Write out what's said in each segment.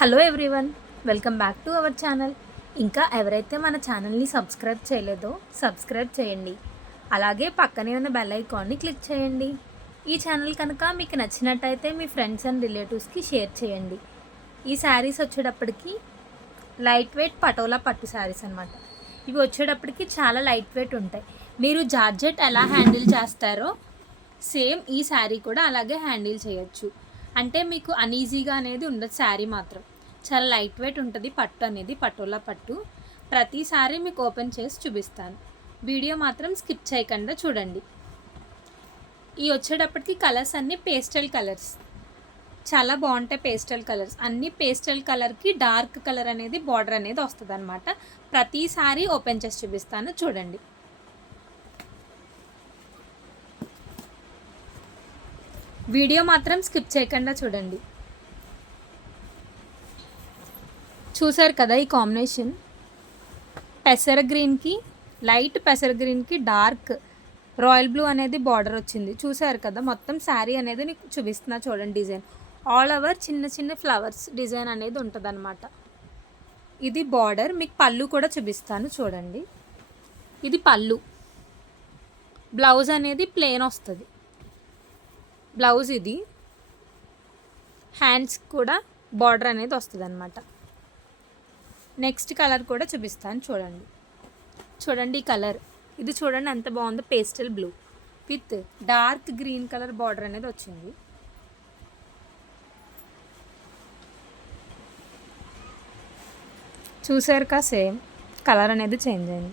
Hello everyone, welcome back to our channel. ఇంకా ఎవరైతే మన ఛానల్ని సబ్స్క్రైబ్ చేయలేదో సబ్స్క్రైబ్ చేయండి. అలాగే పక్కనే ఉన్న బెల్ ఐకాన్ని క్లిక్ చేయండి. ఈ ఛానల్ కనుక మీకు నచ్చినట్టయితే మీ ఫ్రెండ్స్ అండ్ రిలేటివ్స్కి షేర్ చేయండి. ఈ శారీస్ వచ్చేటప్పటికి లైట్ వెయిట్ పటోలా పట్టు శారీస్ అనమాట. ఇవి వచ్చేటప్పటికి చాలా లైట్ వెయిట్ ఉంటాయి. మీరు జార్జెట్ ఎలా హ్యాండిల్ చేస్తారో సేమ్ ఈ శారీ కూడా అలాగే హ్యాండిల్ చేయొచ్చు. అంటే మీకు అనీజీగా అనేది ఉండదు. శారీ మాత్రం చాలా లైట్ వెయిట్ ఉంటుంది. పట్టు అనేది పటోలా పట్టు. ప్రతిసారి మీకు ఓపెన్ చేసి చూపిస్తాను. వీడియో మాత్రం స్కిప్ చేయకుండా చూడండి. ఈ వచ్చేటప్పటికి కలర్స్ అన్నీ పేస్టల్ కలర్స్, చాలా బాగుంటాయి. పేస్టల్ కలర్స్ అన్నీ పేస్టల్ కలర్కి డార్క్ కలర్ అనేది బార్డర్ అనేది వస్తుంది అనమాట. ప్రతిసారి ఓపెన్ చేసి చూపిస్తాను, చూడండి. వీడియో మాత్రం స్కిప్ చేయకుండా చూడండి. చూసారు కదా ఈ కాంబినేషన్, పెసర గ్రీన్కి లైట్ పెసర గ్రీన్కి డార్క్ రాయల్ బ్లూ అనేది బార్డర్ వచ్చింది. చూసారు కదా, మొత్తం శారీ అనేది నీకు చూపిస్తున్నా చూడండి. డిజైన్ ఆల్ ఓవర్ చిన్న చిన్న ఫ్లవర్స్ డిజైన్ అనేది ఉంటుంది అనమాట. ఇది బార్డర్. మీకు పళ్ళు కూడా చూపిస్తాను చూడండి. ఇది పళ్ళు. బ్లౌజ్ అనేది ప్లెయిన్ వస్తుంది. బ్లౌజ్ ఇది. హ్యాండ్స్ కూడా బార్డర్ అనేది వస్తుంది అనమాట. నెక్స్ట్ కలర్ కూడా చూపిస్తాను చూడండి. చూడండి ఈ కలర్, ఇది చూడండి ఎంత బాగుందో. Pastel blue with dark green colour border అనేది వచ్చింది. చూసారు కా, సేమ్ కలర్ అనేది చేంజ్ అయింది.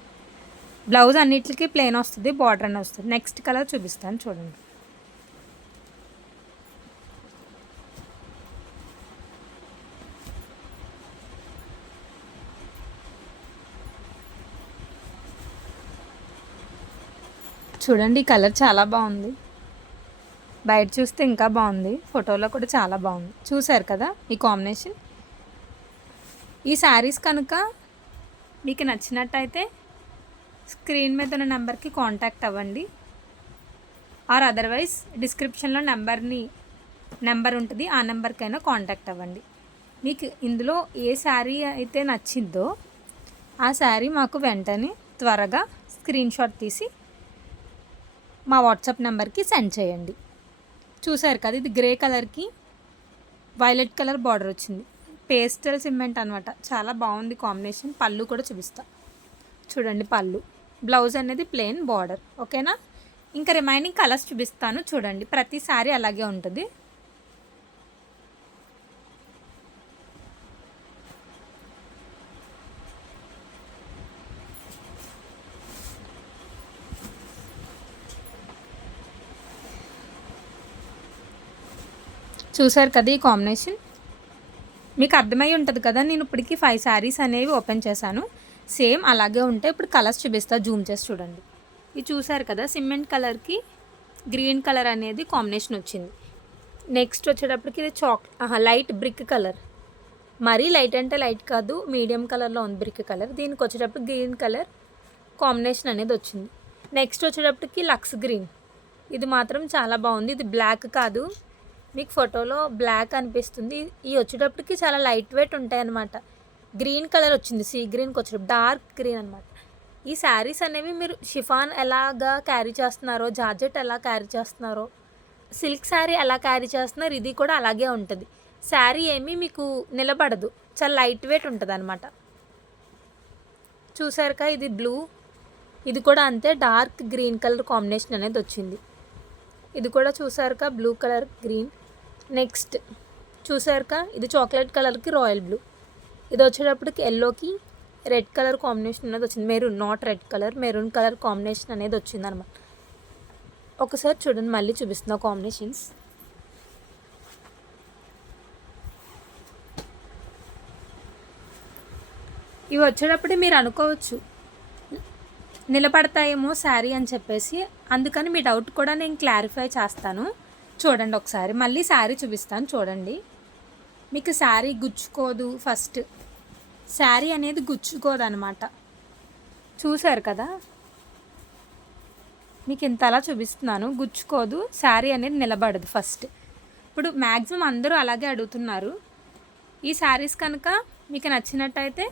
బ్లౌజ్ అన్నిటికీ ప్లెయిన్ వస్తుంది, బార్డర్ అనేది వస్తుంది. నెక్స్ట్ కలర్ చూపిస్తాను చూడండి. చూడండి ఈ కలర్ చాలా బాగుంది. బయట చూస్తే ఇంకా బాగుంది, ఫోటోలో కూడా చాలా బాగుంది. చూసారు కదా ఈ కాంబినేషన్. ఈ శారీస్ కనుక మీకు నచ్చినట్టయితే స్క్రీన్ మీద ఉన్న నెంబర్కి కాంటాక్ట్ అవ్వండి. ఆర్ అదర్వైజ్ డిస్క్రిప్షన్లో నెంబర్ ఉంటుంది, ఆ నెంబర్కైనా కాంటాక్ట్ అవ్వండి. మీకు ఇందులో ఏ శారీ అయితే నచ్చిందో ఆ శారీ మాకు వెంటనే త్వరగా స్క్రీన్ షాట్ తీసి మా వాట్సాప్ నెంబర్కి సెండ్ చేయండి. చూసారు కదా, ఇది గ్రే కలర్కి వైలెట్ కలర్ బార్డర్ వచ్చింది. పేస్టల్ సిమెంట్ అనమాట. చాలా బాగుంది కాంబినేషన్. పళ్ళు కూడా చూపిస్తా చూడండి. పళ్ళు, బ్లౌజ్ అనేది ప్లెయిన్ బార్డర్. ఓకేనా. ఇంకా రిమైనింగ్ కలర్స్ చూపిస్తాను చూడండి. ప్రతిసారి అలాగే ఉంటుంది. చూసారు కదా ఈ కాంబినేషన్, మీకు అర్థమై ఉంటుంది కదా. నేను ఇప్పటికి 5 శారీస్ అనేవి ఓపెన్ చేశాను. సేమ్ అలాగే ఉంటాయి. ఇప్పుడు కలర్స్ చూపిస్తా, జూమ్ చేసి చూడండి. ఇది చూసారు కదా, సిమెంట్ కలర్కి గ్రీన్ కలర్ అనేది కాంబినేషన్ వచ్చింది. నెక్స్ట్ వచ్చేటప్పటికి ఇది లైట్ బ్రిక్ కలర్. మరీ లైట్ అంటే లైట్ కాదు, మీడియం కలర్లో ఉంది బ్రిక్ కలర్. దీనికి వచ్చేటప్పుడు గ్రీన్ కలర్ కాంబినేషన్ అనేది వచ్చింది. నెక్స్ట్ వచ్చేటప్పటికి లక్స్ గ్రీన్. ఇది మాత్రం చాలా బాగుంది. ఇది బ్లాక్ కాదు, మీకు ఫోటోలో బ్లాక్ అనిపిస్తుంది. ఇవి వచ్చేటప్పటికి చాలా లైట్ వెయిట్ ఉంటాయి అన్నమాట. గ్రీన్ కలర్ వచ్చింది, సీ గ్రీన్కి వచ్చేటప్పుడు డార్క్ గ్రీన్ అనమాట. ఈ శారీస్ అనేవి మీరు షిఫాన్ ఎలాగా క్యారీ చేస్తున్నారో, జార్జెట్ ఎలా క్యారీ చేస్తున్నారో, సిల్క్ శారీ ఎలా క్యారీ చేస్తున్నారు, ఇది కూడా అలాగే ఉంటుంది. శారీ ఏమీ మీకు నిలబడదు, చాలా లైట్ వెయిట్ ఉంటుంది అనమాట. చూసారుక, ఇది బ్లూ. ఇది కూడా అంతే, డార్క్ గ్రీన్ కలర్ కాంబినేషన్ అనేది వచ్చింది. ఇది కూడా చూసారుక, బ్లూ కలర్ గ్రీన్. నెక్స్ట్ చూసారుక, ఇది చాక్లెట్ కలర్కి రాయల్ బ్లూ. ఇది వచ్చేటప్పటికి ఎల్లోకి రెడ్ కలర్ కాంబినేషన్ అనేది వచ్చింది. Maroon, not red colour, maroon colour combination అనేది వచ్చింది అనమాట. ఒకసారి చూడండి, మళ్ళీ చూపిస్తున్నా కాంబినేషన్స్. ఇవి వచ్చేటప్పుడు మీరు అనుకోవచ్చు నిలబడతాయేమో శారీ అని చెప్పేసి, అందుకని మీ డౌట్ కూడా నేను క్లారిఫై చేస్తాను. చూడండి ఒకసారి, మళ్ళీ శారీ చూపిస్తాను చూడండి. మీకు శారీ గుచ్చుకోదు. ఫస్ట్ శారీ అనేది గుచ్చుకోదు అనమాట. చూసారు కదా, మీకు ఇంతలా చూపిస్తున్నాను, గుచ్చుకోదు, శారీ అనేది నిలబడదు ఫస్ట్. ఇప్పుడు మ్యాక్సిమం అందరూ అలాగే అడుగుతున్నారు. ఈ శారీస్ కనుక మీకు నచ్చినట్టయితే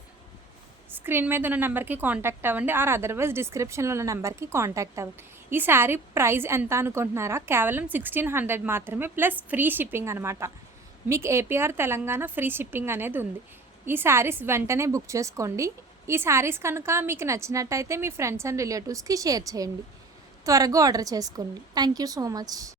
స్క్రీన్ మీద ఉన్న నెంబర్కి కాంటాక్ట్ అవ్వండి, ఆర్ అదర్వైజ్ డిస్క్రిప్షన్లో ఉన్న నెంబర్కి కాంటాక్ట్ అవ్వండి. ఈ శారీ ప్రైస్ ఎంత అనుకుంటున్నారా? కేవలం 1600 మాత్రమే, ప్లస్ ఫ్రీ షిప్పింగ్ అనమాట. మీకు ఏపీఆర్ తెలంగాణ ఫ్రీ షిప్పింగ్ అనేది ఉంది. ఈ శారీస్ వెంటనే బుక్ చేసుకోండి. ఈ శారీస్ కనుక మీకు నచ్చినట్టయితే మీ ఫ్రెండ్స్ అండ్ రిలేటివ్స్కి షేర్ చేయండి. త్వరగా ఆర్డర్ చేసుకోండి. Thank you so much.